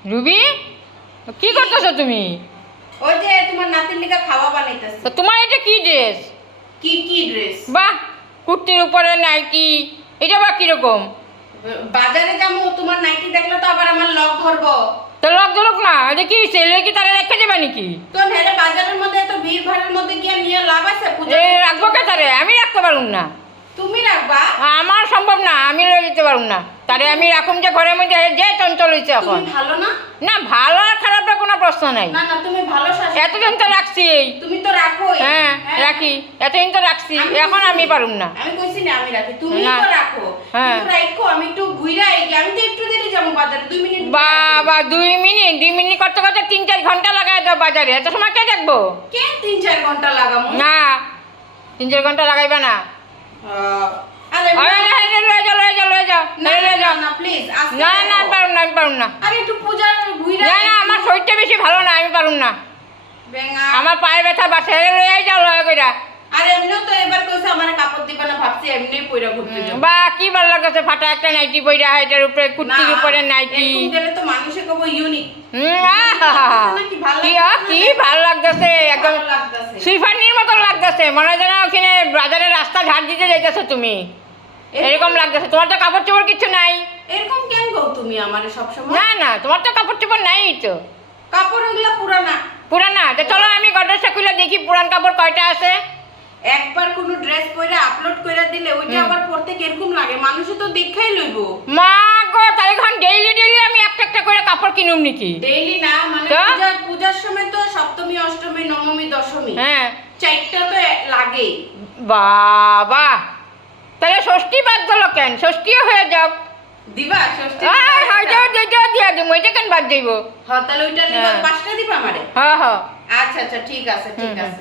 Ruby, কি করতেছো তুমি? ওই যে তোমার নাতির লিগা খাওয়া বানাইতেছে। তো তোমার এটা কি ড্রেস? কি কি ড্রেস? বাহ, কুর্তির উপরে নাইটি, এটা বা কিরকম? বাজারে যাবো, তোমার নাইটি দেখলে তো আবার আমার লক ধরবো। তো লক ধরুক না, এটা কি ছেলে কি তারা রেখে দেবা নাকি? তো নেড়ে বাজারের মধ্যে এত ভিড় ভাড়ের মধ্যে গিয়ে নিয়ে লাভ আছে? এ রাখবো কে তারে? আমি রাখতে পারুম না। তুমি রাখবা? আমার সম্ভব না, আমি লয়ে যেতে পারুম না। তারে আমি রাখুম যে ঘরের মধ্যে যে চঞ্চল হয়েছে এখন। তুমি ভালো না? না, ভালো আর খারাপের কোনো প্রশ্ন নাই। না না, তুমি ভালো শাশুড়ি। এতদিন তো রাখছি। তুমি তো রাখোই। হ্যাঁ রাখি, এতদিন তো রাখছি, এখন আমি পারুম না। আমি কইছি না আমি রাখি, তুমি না। তো রাখো। হ্যাঁ। কিন্তু রাখো, আমি একটু ঘুরে আই, আমি তো একটু দেরি যাবো বাজারে, 2 মিনিট। বাবা, 2 মিনিট করতে করতে 3-4 ঘন্টা লাগাই দাও বাজারে, এত সময় কে দেখবো? কে 3-4 ঘন্টা লাগামু? না, 3-4 ঘন্টা লাগাইবে না। আরে লয়ে যাও, লয়ে যাও, লয়ে যাও, না লয়ে যাও। না প্লিজ আস্তে না না, দেখো। আমি পারুম না, আমি পারুম না। আরে একটু পূজার ঘুরে না না, আমার শরীরটা বেশি ভালো না, আমি পারুম না। বেঙ্গা। আমার পায়ে ব্যথা বাসে, লয়ে যাও লয়ে কইরা। আর এমনিও তো এবার কইছে আমার কাপড় দিবা না, ভাবছি এমনি পয়রা ঘুরতে যাব। বা কি ভালো লাগছে, ফাটা একটা নাইটি পইরা, এটার উপরে কুর্তির উপরে নাইটি। এরকম গেলে তো মানুষে কব ইউনিক। কি কি ভালো লাগতেছে, একদম ভালো লাগতাছে। সুইফানির মতো লাগতেছে, মনে হয় যেন ওখানে বাজারের রাস্তা ঝাড় দিতে যাইতেছো তুমি, এরকম লাগতেছে। তোমার তো কাপড় চোপড় কিছু নাই। এরকম কেন গো তুমি আমারে সব সময়? না না, তোমার তো কাপড় চোপড় নাই তো। কাপড় ওগুলা পুরানা। পুরানা? তো চলো আমি গডরেজটা খুলে দেখি পুরান কাপড় কয়টা আছে। একবার কোন ড্রেস পরে আপলোড কইরা দিলে ওইটা আবার পরতে কিরকম লাগে, মানুষে তো দেখাই লইবো। মা গো, তাই এখন ডেইলি ডেইলি আমি একটা একটা করে কাপড় কিনুম নাকি? ডেইলি না, মানে তো? পূজার সময় তো সপ্তমী, অষ্টমী, নবমী, দশমী, হ্যাঁ। 4টা তো লাগেই। বাবা, তাহলে ষষ্ঠী বাদ গেল কেন? ষষ্ঠীও হয়ে যাক। দিবা ষষ্ঠী? যেটা দিয়া দিব, এটা কেন বাদ যাইব? হ্যাঁ, তাহলে ওইটা দিবা, হ্যাঁ। 5টা দিবা আমারে। হ্যাঁ হ্যাঁ। আচ্ছা আচ্ছা, ঠিক আছে ঠিক আছে।